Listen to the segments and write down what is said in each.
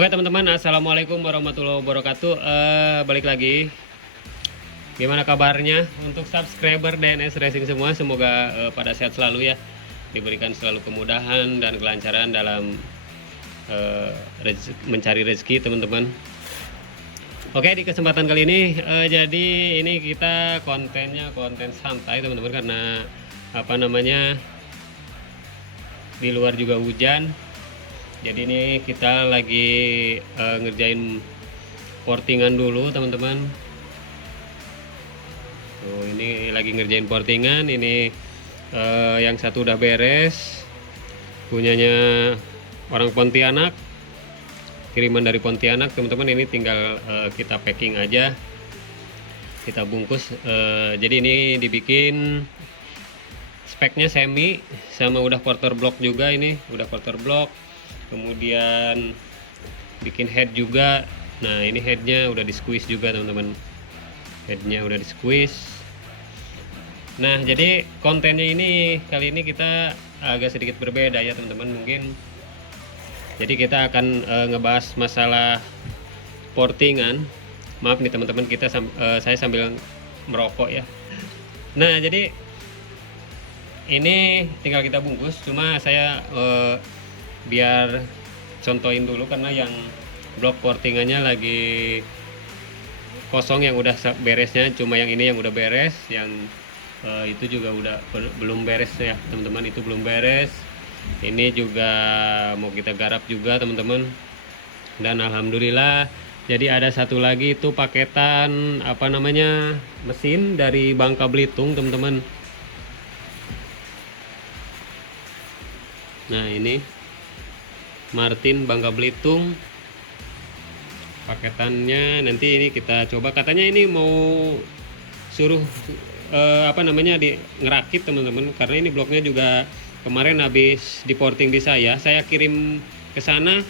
Oke teman-teman, assalamualaikum warahmatullahi wabarakatuh. Balik lagi. Gimana kabarnya untuk subscriber DNS Racing semua? Semoga pada sehat selalu ya. Diberikan selalu kemudahan dan kelancaran dalam mencari rezeki teman-teman. Oke, di kesempatan kali ini jadi ini kita kontennya konten santai teman-teman, karena di luar juga hujan. Jadi ini kita lagi ngerjain portingan dulu teman-teman. Tuh, ini lagi ngerjain portingan. Ini yang satu udah beres, punyanya orang Pontianak, kiriman dari Pontianak teman-teman. Ini tinggal kita packing aja, kita bungkus. Jadi ini dibikin speknya semi, sama udah quarter block juga. Ini udah quarter block, kemudian bikin head juga. Nah ini headnya udah di squeeze juga teman-teman, headnya udah di squeeze. Nah jadi kontennya ini kali ini kita agak sedikit berbeda ya teman-teman mungkin. Jadi kita akan ngebahas masalah portingan. Maaf nih teman-teman, saya sambil merokok ya. Nah jadi ini tinggal kita bungkus, cuma saya biar contohin dulu karena yang blok portingannya lagi kosong, yang udah beresnya cuma yang ini yang udah beres, yang itu juga udah belum beres ya teman-teman, itu belum beres. Ini juga mau kita garap juga teman-teman. Dan alhamdulillah jadi ada satu lagi itu paketan mesin dari Bangka Belitung teman-teman. Nah ini Martin Bangka Belitung paketannya. Nanti ini kita coba, katanya ini mau suruh ngerakit teman-teman, karena ini bloknya juga kemarin habis di porting di saya kirim ke sana,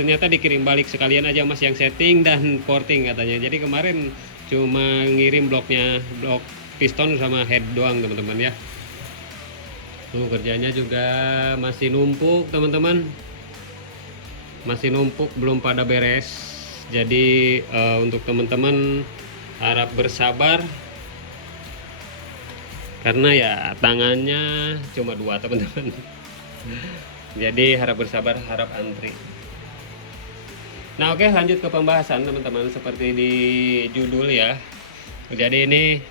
ternyata dikirim balik sekalian aja mas yang setting dan porting katanya. Jadi kemarin cuma ngirim blok piston sama head doang teman-teman ya. Tuh kerjanya juga masih numpuk teman-teman, masih numpuk, belum pada beres. Jadi untuk teman-teman harap bersabar, karena ya tangannya cuma dua teman-teman. Jadi harap bersabar, harap antri. Nah oke, lanjut ke pembahasan teman-teman. Seperti di judul ya, jadi ini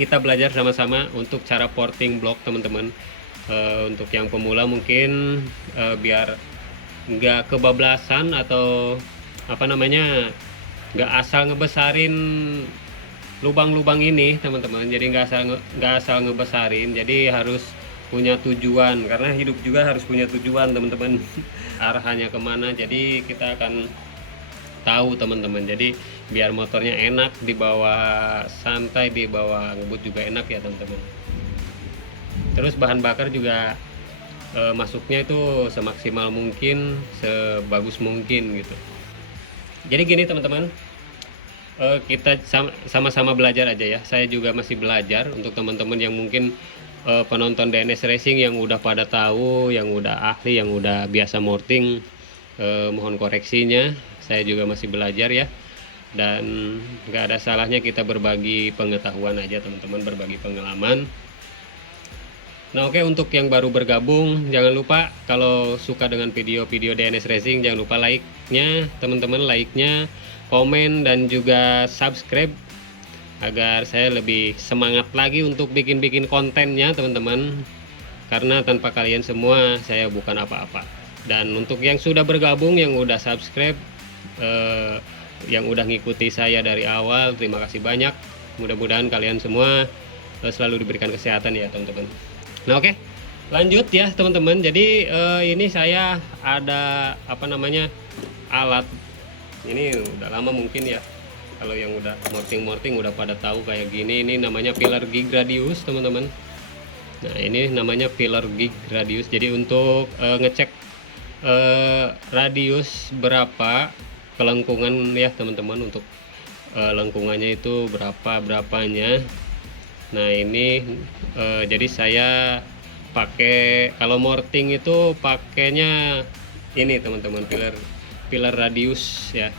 kita belajar sama-sama untuk cara porting blok teman-teman. Untuk yang pemula mungkin biar nggak kebablasan atau nggak asal ngebesarin lubang-lubang ini teman-teman. Jadi nggak asal ngebesarin, jadi harus punya tujuan, karena hidup juga harus punya tujuan teman-teman. Arahannya kemana, jadi kita akan tahu teman-teman. Jadi biar motornya enak dibawa, santai dibawa, ngebut juga enak ya teman-teman. Terus bahan bakar juga masuknya itu semaksimal mungkin, sebagus mungkin gitu. Jadi gini teman-teman, kita sama-sama belajar aja ya. Saya juga masih belajar. Untuk teman-teman yang mungkin penonton DNS Racing yang udah pada tahu, yang udah ahli, yang udah biasa morting, mohon koreksinya. Saya juga masih belajar ya. Dan nggak ada salahnya kita berbagi pengetahuan aja teman-teman, berbagi pengalaman. Nah oke, untuk yang baru bergabung, jangan lupa kalau suka dengan video-video DNS Racing, jangan lupa like-nya teman-teman, like-nya, komen, dan juga subscribe, agar saya lebih semangat lagi untuk bikin-bikin kontennya teman-teman. Karena tanpa kalian semua saya bukan apa-apa. Dan untuk yang sudah bergabung, yang udah subscribe, yang udah ngikuti saya dari awal, terima kasih banyak. Mudah-mudahan kalian semua selalu diberikan kesehatan ya teman-teman. Nah oke, lanjut ya teman-teman. Jadi ini saya ada alat ini udah lama mungkin ya, kalau yang udah morting udah pada tahu kayak gini. Ini namanya filler gig radius teman-teman. Nah ini namanya filler gig radius. Jadi untuk ngecek radius berapa kelengkungan ya teman-teman, untuk lengkungannya itu berapanya. Nah ini jadi saya pakai, kalau morting itu pakainya ini teman-teman, filler pilar radius ya.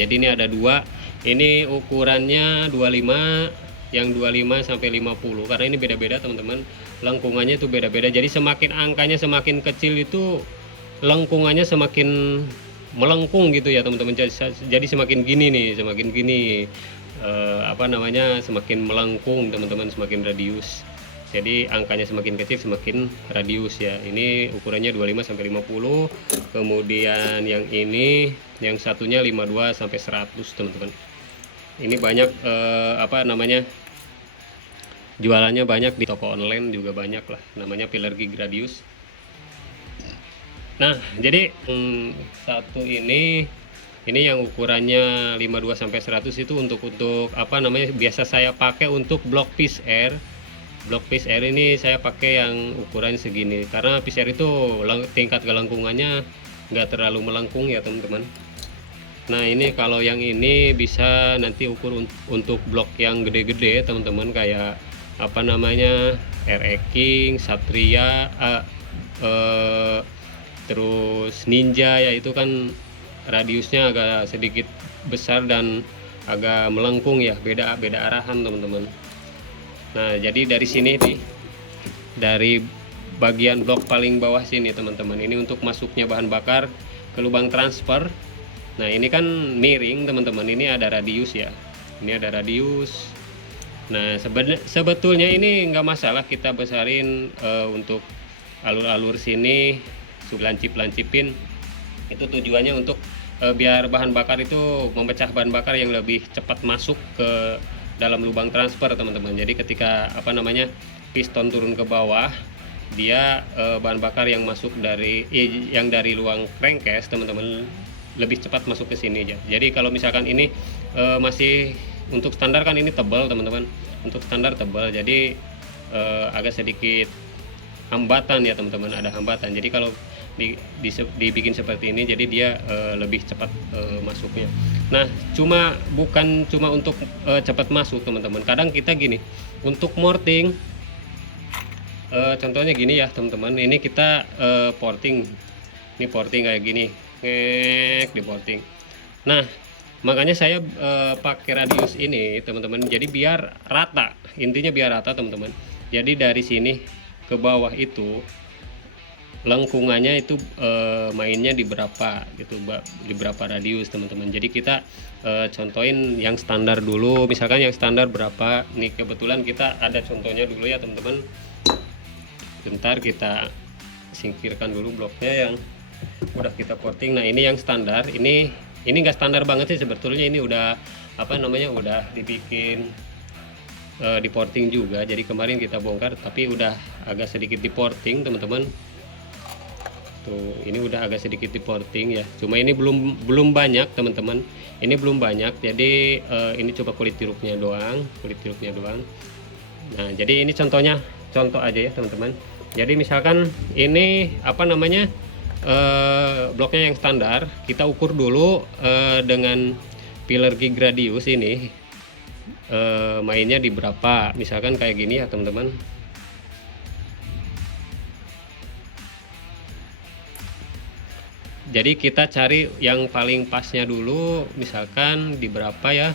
Jadi ini ada dua, ini ukurannya 25, yang 25 sampai 50, karena ini beda-beda teman-teman, lengkungannya itu beda-beda. Jadi semakin angkanya semakin kecil itu lengkungannya semakin melengkung gitu ya teman-teman. Jadi semakin gini nih, semakin gini semakin melengkung teman-teman, semakin radius. Jadi angkanya semakin kecil semakin radius ya. Ini ukurannya 25 sampai 50. Kemudian yang ini yang satunya 52 sampai 100 teman-teman. Ini banyak jualannya banyak di toko online juga banyak lah, namanya pilar gig radius. Nah, jadi satu ini yang ukurannya 52 sampai 100 itu untuk biasa saya pakai untuk blok piece air. Blok piece air ini saya pakai yang ukuran segini karena piece air itu tingkat kelengkungannya nggak terlalu melengkung ya teman-teman. Nah, ini kalau yang ini bisa nanti ukur untuk blok yang gede-gede teman-teman, kayak RE King, Satria, terus Ninja ya, itu kan radiusnya agak sedikit besar dan agak melengkung ya, beda arahan teman-teman. Nah, jadi dari sini nih, dari bagian blok paling bawah sini teman-teman, ini untuk masuknya bahan bakar ke lubang transfer. Nah, ini kan miring teman-teman, ini ada radius ya, ini ada radius. Nah, sebetulnya ini nggak masalah kita besarin untuk alur-alur sini, lancipin. Itu tujuannya untuk biar bahan bakar itu memecah bahan bakar yang lebih cepat masuk ke dalam lubang transfer teman-teman. Jadi ketika piston turun ke bawah, dia bahan bakar yang masuk dari ruang crankcase teman-teman lebih cepat masuk ke sini aja. Jadi kalau misalkan ini masih untuk standar kan ini tebal teman-teman, untuk standar tebal, jadi agak sedikit hambatan ya teman-teman, ada hambatan. Jadi kalau dibikin seperti ini, jadi dia lebih cepat masuknya. Nah, bukan cuma untuk cepat masuk teman-teman, kadang kita gini untuk morting, contohnya gini ya teman-teman, ini kita porting, ini porting kayak gini, di porting. Nah, makanya saya pakai radius ini teman-teman, jadi biar rata, intinya biar rata teman-teman. Jadi dari sini ke bawah itu lengkungannya itu mainnya di berapa gitu, di berapa radius teman-teman. Jadi kita contohin yang standar dulu, misalkan yang standar berapa nih, kebetulan kita ada contohnya dulu ya teman-teman. Bentar, kita singkirkan dulu bloknya yang udah kita porting. Nah, ini yang standar, ini nggak standar banget sih sebetulnya, ini udah udah dibikin di porting juga. Jadi kemarin kita bongkar tapi udah agak sedikit di porting teman-teman. Tuh, ini udah agak sedikit di porting ya, cuma ini belum banyak teman-teman, ini belum banyak. Jadi ini coba kulit tiruknya doang. Nah, jadi ini contoh aja ya teman-teman. Jadi misalkan ini bloknya yang standar, kita ukur dulu dengan pilar gig radius ini mainnya di berapa, misalkan kayak gini ya teman-teman. Jadi kita cari yang paling pasnya dulu, misalkan di berapa ya.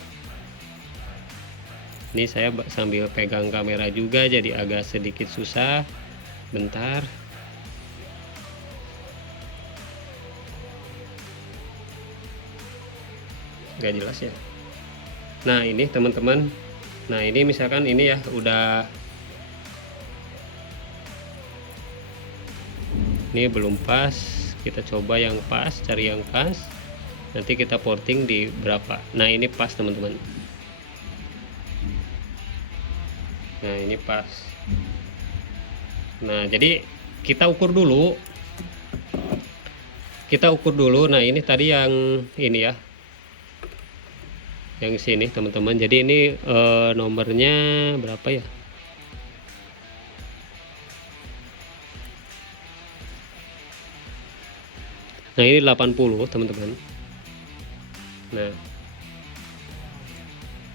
Ini saya sambil pegang kamera juga jadi agak sedikit susah. Bentar. Gak jelas ya. Nah, ini teman-teman. Nah, ini misalkan ini ya udah, ini belum pas. Kita coba yang pas, cari yang pas, nanti kita porting di berapa. Nah, ini pas teman-teman. Nah, ini pas. Nah, jadi kita ukur dulu. Nah, ini tadi yang ini ya, yang sini teman-teman. Jadi ini nomornya berapa ya? Nah, ini 80 teman-teman. Nah,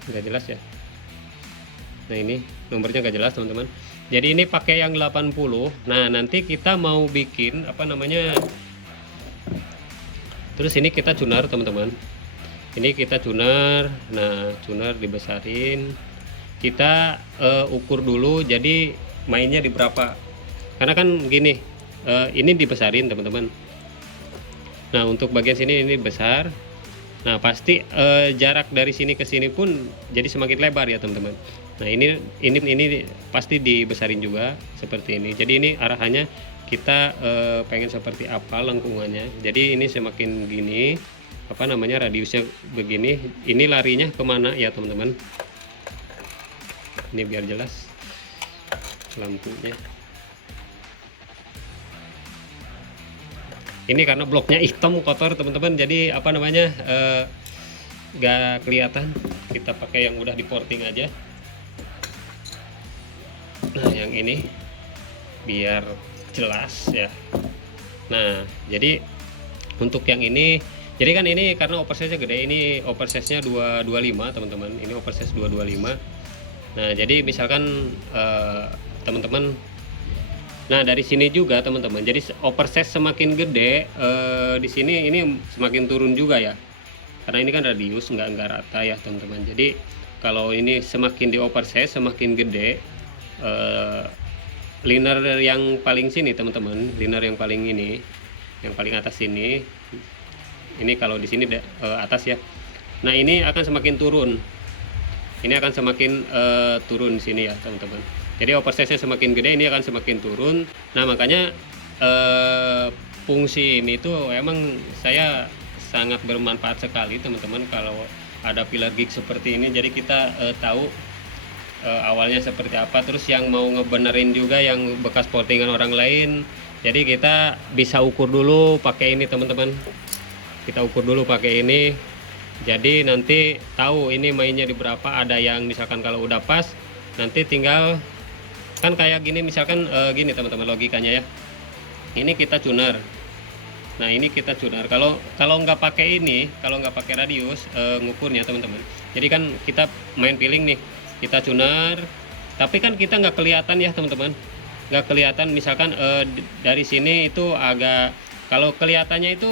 nggak jelas ya. Nah, ini nomornya nggak jelas teman-teman. Jadi ini pakai yang 80. Nah, nanti kita mau bikin Terus ini kita tuner teman-teman, ini kita tuner. Nah tuner dibesarin, kita ukur dulu jadi mainnya di berapa, karena kan gini, ini dibesarin teman-teman. Nah untuk bagian sini ini besar. Nah pasti jarak dari sini ke sini pun jadi semakin lebar ya teman-teman. Nah ini pasti dibesarin juga seperti ini. Jadi ini arahannya kita pengen seperti apa lengkungannya. Jadi ini semakin gini, apa namanya, radiusnya begini, ini larinya kemana ya teman-teman. Ini biar jelas lampunya. Ini karena bloknya hitam kotor teman-teman, jadi apa namanya, gak kelihatan. Kita pakai yang udah di porting aja. Nah yang ini biar jelas ya. Nah jadi untuk yang ini, jadi kan ini karena oversize-nya gede, ini oversize-nya 225 teman-teman, ini oversize 225. Nah jadi misalkan teman-teman, nah dari sini juga teman-teman, jadi oversize semakin gede, di sini ini semakin turun juga ya, karena ini kan radius nggak rata ya teman-teman. Jadi kalau ini semakin di oversize semakin gede, liner yang paling sini teman-teman, liner yang paling ini, yang paling atas ini kalau di sini atas ya. Nah ini akan semakin turun, ini akan semakin turun di sini ya teman-teman. Jadi oversize-nya semakin gede, ini akan semakin turun. Nah makanya fungsi ini tuh emang saya sangat bermanfaat sekali teman-teman kalau ada pillar gig seperti ini. Jadi kita tahu awalnya seperti apa, terus yang mau ngebenerin juga yang bekas portingan orang lain, jadi kita bisa ukur dulu pakai ini teman-teman. Kita ukur dulu pakai ini, jadi nanti tahu ini mainnya di berapa. Ada yang misalkan kalau udah pas, nanti tinggal kan kayak gini misalkan, gini teman-teman logikanya ya, ini kita tuner. Nah ini kita tuner, kalau nggak pakai ini, kalau nggak pakai radius ngukurnya teman-teman, jadi kan kita main feeling nih, kita tuner, tapi kan kita nggak kelihatan ya teman-teman, nggak kelihatan. Misalkan dari sini itu agak, kalau kelihatannya itu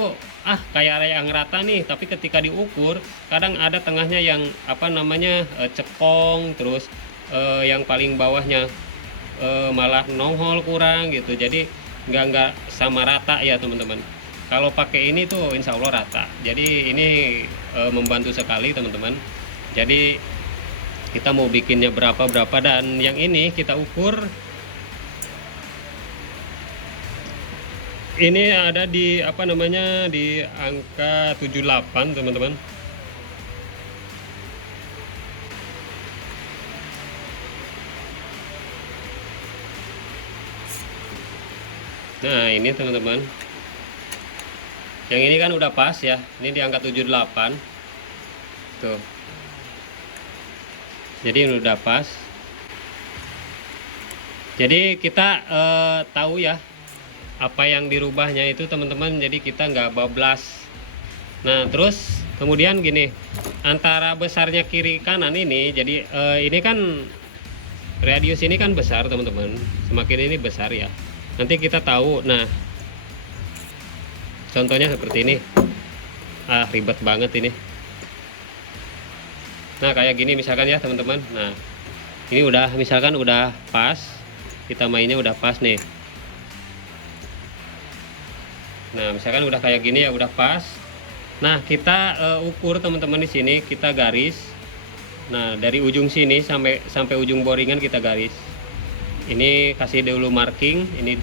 kayak yang rata nih, tapi ketika diukur kadang ada tengahnya yang apa namanya cekong, terus yang paling bawahnya malah nongol kurang gitu. Jadi nggak sama rata ya teman-teman. Kalau pakai ini tuh insya Allah rata. Jadi ini membantu sekali teman-teman. Jadi kita mau bikinnya berapa, dan yang ini kita ukur ini ada di apa namanya, di angka 78 teman-teman. Nah ini teman-teman, yang ini kan udah pas ya, ini di angka 78 tuh, jadi ini udah pas. Jadi kita tahu ya apa yang dirubahnya itu teman-teman, jadi kita nggak bablas. Nah terus kemudian gini, antara besarnya kiri kanan ini, jadi ini kan radius ini kan besar teman-teman, semakin ini besar ya, nanti kita tahu. Nah contohnya seperti ini, ribet banget ini. Nah kayak gini misalkan ya teman-teman. Nah ini udah, misalkan udah pas, kita mainnya udah pas nih. Nah misalkan udah kayak gini ya, udah pas. Nah kita ukur teman-teman, di sini kita garis. Nah dari ujung sini sampai ujung boringan kita garis. Ini kasih dulu marking, ini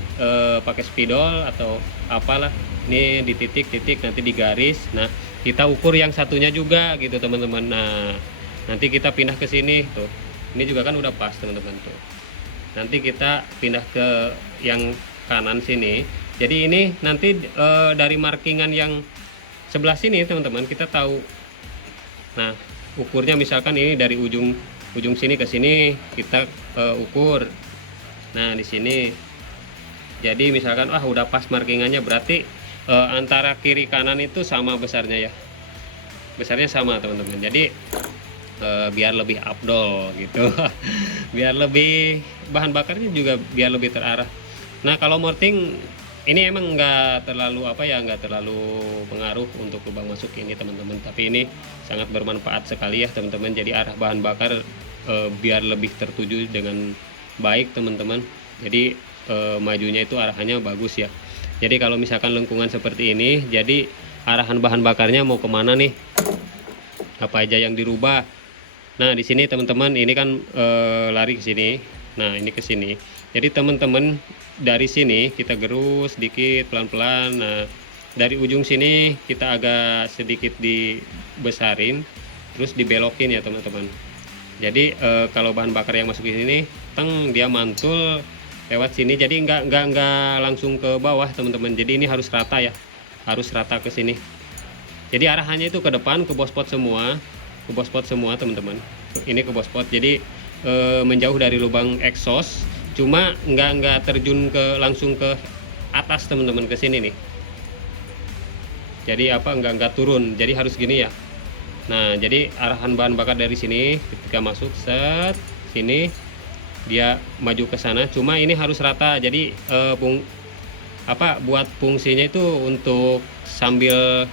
pakai spidol atau apalah, ini di titik-titik nanti digaris. Nah kita ukur yang satunya juga gitu teman-teman. Nah nanti kita pindah ke sini tuh, ini juga kan udah pas teman-teman tuh. Nanti kita pindah ke yang kanan sini. Jadi ini nanti dari markingan yang sebelah sini teman-teman kita tahu. Nah ukurnya misalkan ini dari ujung sini ke sini kita ukur. Nah di sini, jadi misalkan udah pas markingannya, berarti antara kiri kanan itu sama besarnya ya, besarnya sama teman-teman. Jadi biar lebih afdol gitu biar lebih bahan bakarnya juga biar lebih terarah. Nah kalau morting ini emang nggak terlalu nggak terlalu pengaruh untuk lubang masuk ini teman-teman, tapi ini sangat bermanfaat sekali ya teman-teman. Jadi arah bahan bakar biar lebih tertuju dengan baik teman-teman. Jadi majunya itu arahannya bagus ya. Jadi kalau misalkan lengkungan seperti ini, jadi arahan bahan bakarnya mau kemana nih, apa aja yang dirubah. Nah di sini teman-teman ini kan lari ke sini, nah ini ke sini. Jadi teman-teman dari sini kita gerus sedikit pelan-pelan. Nah dari ujung sini kita agak sedikit dibesarin, terus dibelokin ya teman-teman. Jadi kalau bahan bakar yang masuk di sini, dia mantul lewat sini. Jadi nggak langsung ke bawah teman-teman. Jadi ini harus rata ya, harus rata ke sini. Jadi arahannya itu ke depan, ke bospot semua, teman-teman. Ini ke bospot. Jadi menjauh dari lubang exhaust. Cuma nggak terjun langsung ke atas teman-teman, ke sini nih. Jadi nggak turun. Jadi harus gini ya. Nah jadi arahan bahan bakar dari sini ketika masuk set sini dia maju ke sana. Cuma ini harus rata. Jadi buat fungsinya itu untuk sambil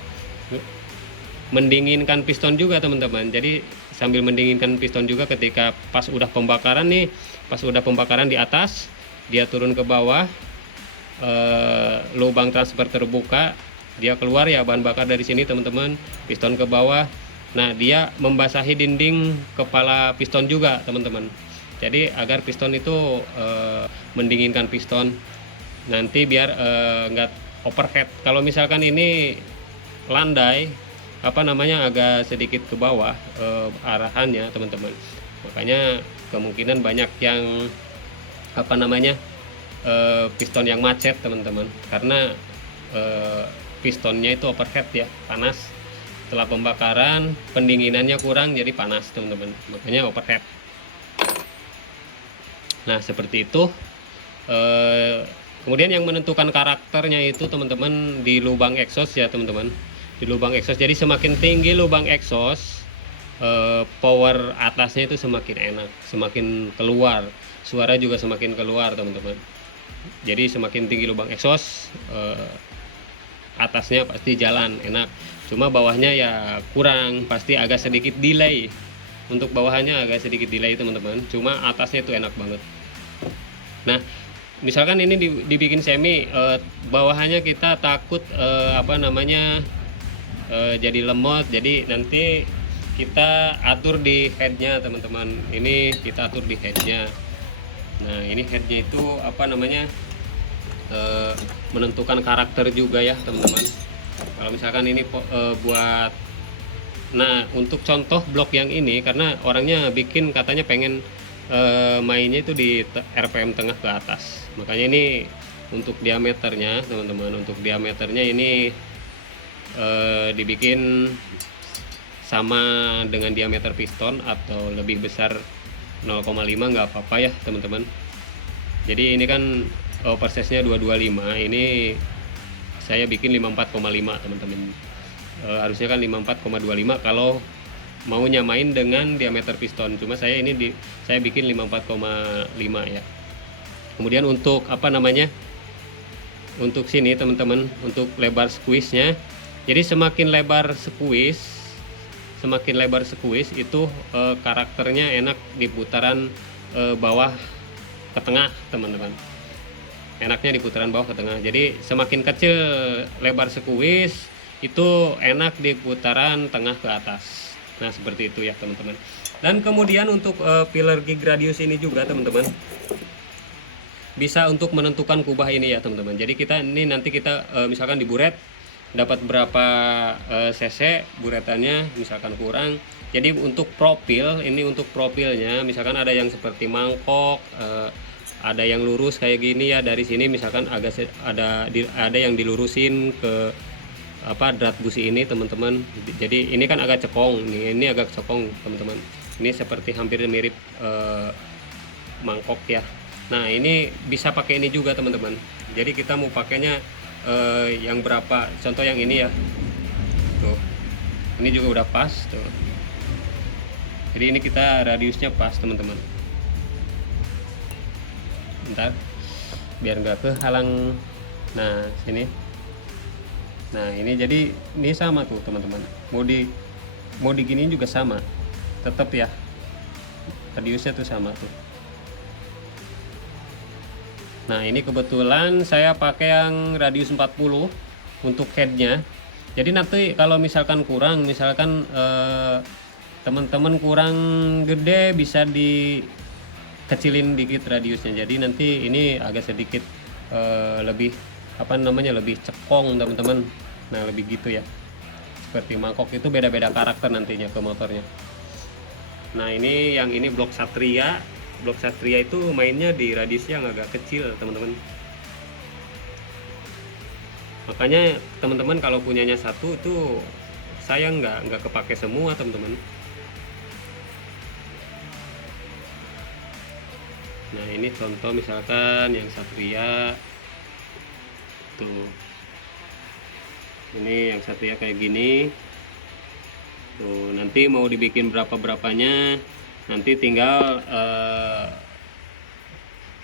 mendinginkan piston juga teman-teman. Jadi sambil mendinginkan piston juga ketika pas udah pembakaran nih, pas udah pembakaran di atas, dia turun ke bawah, lubang transfer terbuka, dia keluar ya bahan bakar dari sini teman-teman, piston ke bawah. Nah dia membasahi dinding kepala piston juga teman-teman. Jadi agar piston itu mendinginkan piston, nanti biar nggak overheat. Kalau misalkan ini landai agak sedikit ke bawah arahannya teman-teman, makanya kemungkinan banyak yang piston yang macet teman-teman, karena pistonnya itu overheat ya, panas. Setelah pembakaran pendinginannya kurang, jadi panas teman-teman, makanya overheat. Nah seperti itu. Kemudian yang menentukan karakternya itu teman-teman di lubang exhaust ya teman-teman, di lubang exhaust. Jadi semakin tinggi lubang exhaust, power atasnya itu semakin enak, semakin keluar, suara juga semakin keluar teman-teman. Jadi semakin tinggi lubang exhaust, atasnya pasti jalan enak. Cuma bawahnya ya kurang, pasti agak sedikit delay. Untuk bawahnya agak sedikit delay teman-teman, cuma atasnya itu enak banget. Nah misalkan ini dibikin semi, bawahannya kita takut jadi lemot. Jadi nanti kita atur di headnya teman-teman. Ini kita atur di headnya. Nah ini headnya itu menentukan karakter juga ya teman-teman. Kalau misalkan ini buat, nah untuk contoh blok yang ini, karena orangnya bikin katanya pengen mainnya itu di RPM tengah ke atas, makanya ini untuk diameternya teman-teman, untuk diameternya ini dibikin sama dengan diameter piston atau lebih besar 0,5 nggak apa-apa ya teman-teman. Jadi ini kan persesnya 225, ini saya bikin 54,5 teman-teman. Harusnya kan 54,25 kalau mau nyamain dengan diameter piston, cuma saya saya bikin 54,5 ya. Kemudian untuk untuk sini teman-teman, untuk lebar squeeze-nya, jadi semakin lebar squeeze itu karakternya enak di putaran bawah ke tengah teman-teman. Enaknya di putaran bawah ke tengah. Jadi semakin kecil lebar squeeze itu enak di putaran tengah ke atas. Nah seperti itu ya teman-teman. Dan kemudian untuk pillar gig radius ini juga teman-teman, bisa untuk menentukan kubah ini ya teman-teman. Jadi nanti kita misalkan diburet dapat berapa cc buretannya, misalkan kurang. Jadi untuk profil ini, untuk profilnya misalkan ada yang seperti mangkok, ada yang lurus kayak gini ya, dari sini misalkan ada yang dilurusin ke drat busi ini teman-teman. Jadi ini kan agak cekong nih, ini agak cekong teman-teman, ini seperti hampir mirip mangkok ya. Nah ini bisa pakai ini juga teman-teman. Jadi kita mau pakainya yang berapa, contoh yang ini ya tuh, ini juga udah pas tuh. Jadi ini kita radiusnya pas teman-teman. Bentar biar nggak kehalang Nah sini, nah ini jadi ini sama tuh teman-teman, mau diginiin juga sama, tetap ya radiusnya tuh sama tuh. Nah ini kebetulan saya pakai yang radius 40 untuk headnya. Jadi nanti kalau misalkan kurang, misalkan teman-teman kurang gede, bisa dikecilin dikit radiusnya. Jadi nanti ini agak sedikit lebih apa namanya, lebih cekong teman-teman. Nah lebih gitu ya, seperti mangkok itu beda-beda karakter nantinya ke motornya. Nah ini yang ini blok Satria. Blok Satria itu mainnya di radiusnya yang agak kecil teman-teman. Makanya teman-teman kalau punyanya satu itu sayang nggak kepake semua teman-teman. Nah ini contoh misalkan yang Satria tuh, ini yang Satria kayak gini tuh. Nanti mau dibikin berapanya nanti tinggal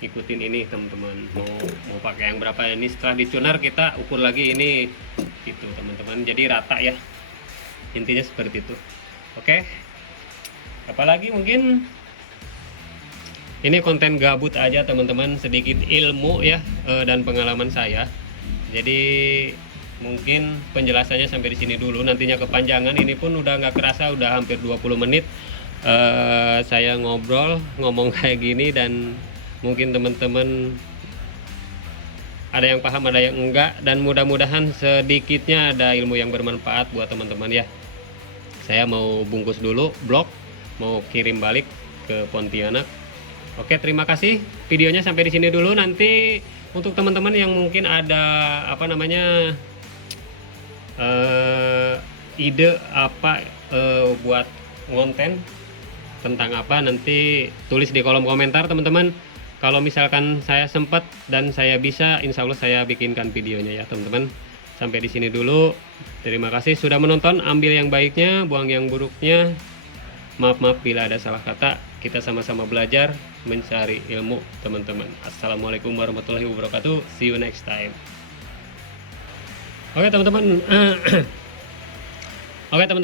ikutin ini teman-teman, mau pakai yang berapa. Ini setelah dicunar kita ukur lagi ini gitu teman-teman, jadi rata ya, intinya seperti itu. Oke, apalagi mungkin ini konten gabut aja teman-teman, sedikit ilmu ya dan pengalaman saya. Jadi mungkin penjelasannya sampai di sini dulu, nantinya kepanjangan. Ini pun udah nggak kerasa udah hampir 20 menit saya ngomong kayak gini, dan mungkin teman-teman ada yang paham ada yang enggak, dan mudah-mudahan sedikitnya ada ilmu yang bermanfaat buat teman-teman ya. Saya mau bungkus dulu blog, mau kirim balik ke Pontianak. Oke, terima kasih, videonya sampai di sini dulu. Nanti untuk teman-teman yang mungkin ada apa namanya ide apa buat konten tentang apa, nanti tulis di kolom komentar teman-teman. Kalau misalkan saya sempat dan saya bisa, insya Allah saya bikinkan videonya ya teman-teman. Sampai di sini dulu. Terima kasih sudah menonton. Ambil yang baiknya, buang yang buruknya. Maaf bila ada salah kata. Kita sama-sama belajar mencari ilmu teman-teman. Assalamualaikum warahmatullahi wabarakatuh. See you next time. Oke teman-teman. Oke teman-teman.